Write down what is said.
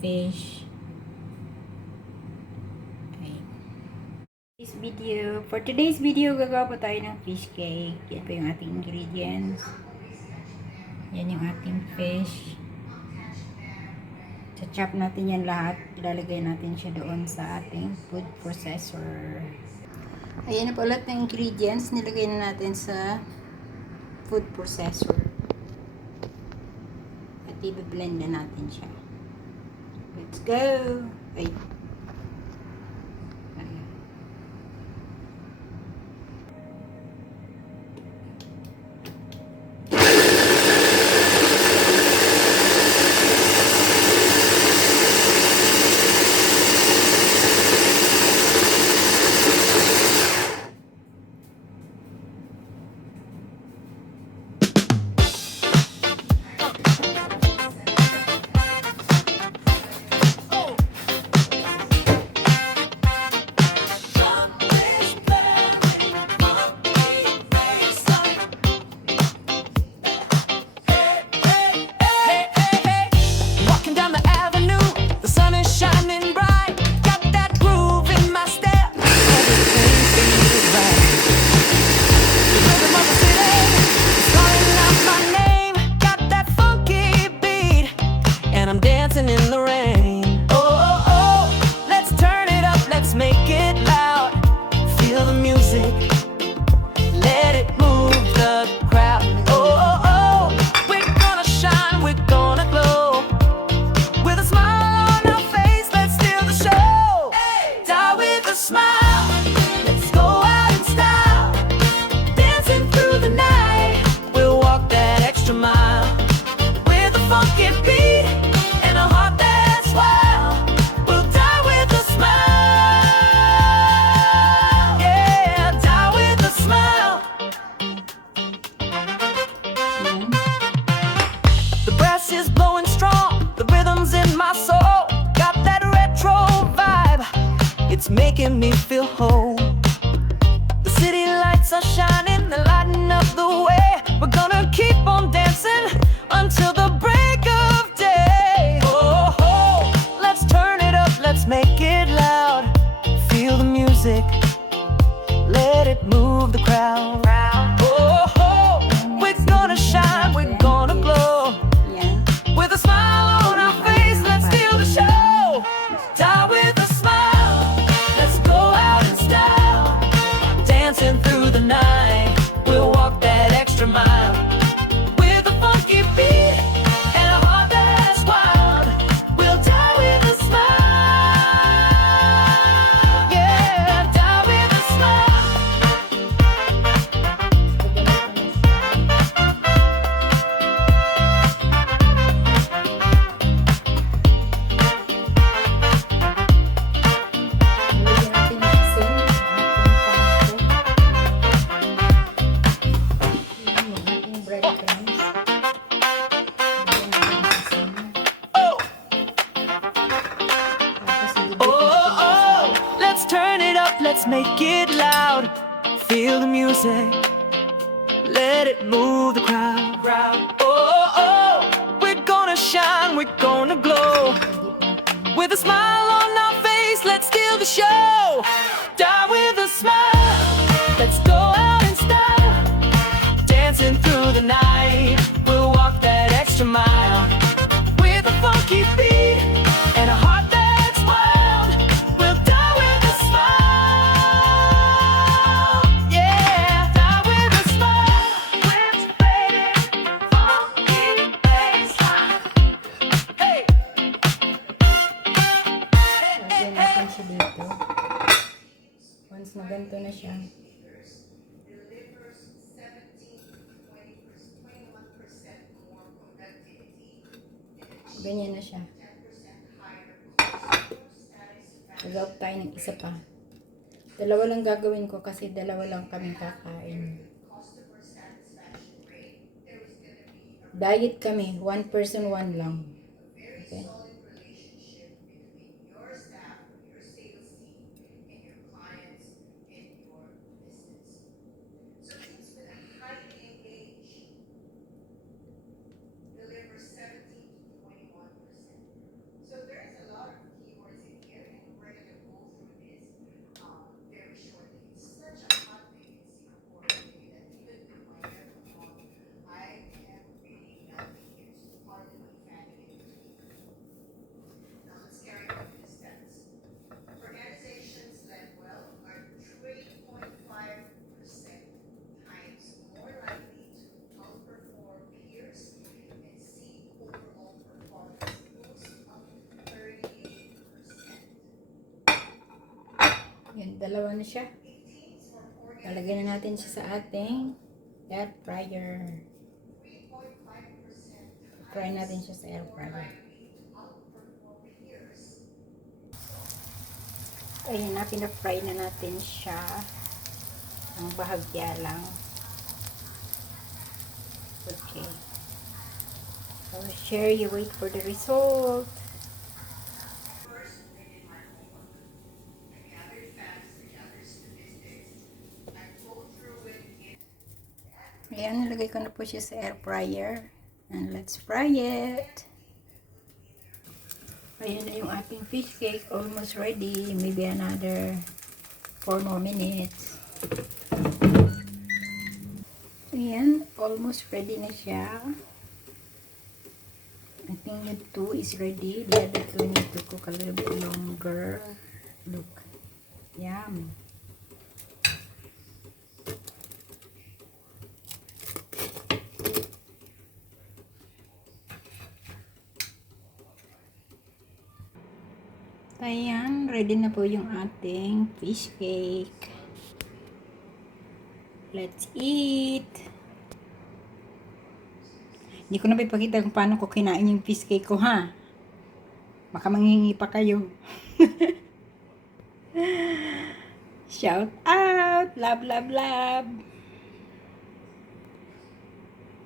fish. Okay. For today's video, gagawa po tayo ng fish cake. Yan po yung ating ingredients. Yan yung ating fish. Chop natin yan lahat. Ilalagay natin siya doon sa ating food processor. Ayan na po ulit ng ingredients. Nilagay na natin sa food processor. At i-blend na natin siya. Let's go! Wait. In the rain. Oh, oh, oh, let's turn it up, let's make it loud. Feel the music, let it move the crowd. Oh, oh, oh, we're gonna shine, we're gonna glow. With a smile on our face, let's steal the show. Die with a smile, let's go out in style. Dancing through the night, we'll walk that extra mile. With a funky beat and a heart that's wild, we'll die with a smile. Yeah, die with a smile. The brass is blowing strong, the rhythm's in my soul. Got that retro vibe, it's making me feel whole. The city lights are shining, they're lighting up the way. We're gonna keep on dancing until the break of day. Oh, oh, let's turn it up, let's make it loud. Feel the music, let it move the crowd. Oh, oh, we're gonna shine, we're gonna glow. With a smile on our face, let's steal the show. Die with a smile, let's go out in style. Dancing through the night, we'll walk that extra mile. With a funky beat and a heart that's wild, we'll die with a smile. Yeah, die with a smile. Lagyan natin ng asin. Yung ating breadcrumbs. Lagyan natin ng asin. Oh, Tapos ilibig oh, natin oh, oh, let's turn it up, let's make it loud. Feel the music, let it move the crowd. Oh, oh, oh, we're gonna shine, we're gonna glow. With a smile on our face, let's steal the show. Die with a smile, let's go out in style. Dancing through the night, we'll walk that extra mile. With a funky beat and a heart that's wild, we'll die with a smile. Yeah, die with a smile. With funky bassline. Hey. Lagyan natin siya dito. Once na ganito na siya. Ganyan na siya. Mag-out tayo ng isa pa. Dalawa lang gagawin ko kasi dalawa lang kaming kakain. Diet kami. 1 person, 1 lang. Okay? Dalawa na siya. Lalagyan na natin siya sa ating air fryer. Fry natin siya sa air fryer. Ayan na, pina-fry na natin siya. Ang bahagya lang. Okay. So, share, you wait for the result. Ayan, nilagay ko na po siya sa air fryer. And let's fry it. Ayan na yung ating fish cake. Almost ready. Maybe another 4 more minutes. Ayan, almost ready na siya. I think the 2 is ready. The other 2 need to cook a little bit longer. Look. Yum. Ayan, ready na po yung ating fish cake. Let's eat! Hindi ko na ipakita kung paano ko kinain yung fish cake ko, ha? Baka manghingi pa kayo. Shout out! Love, love, love!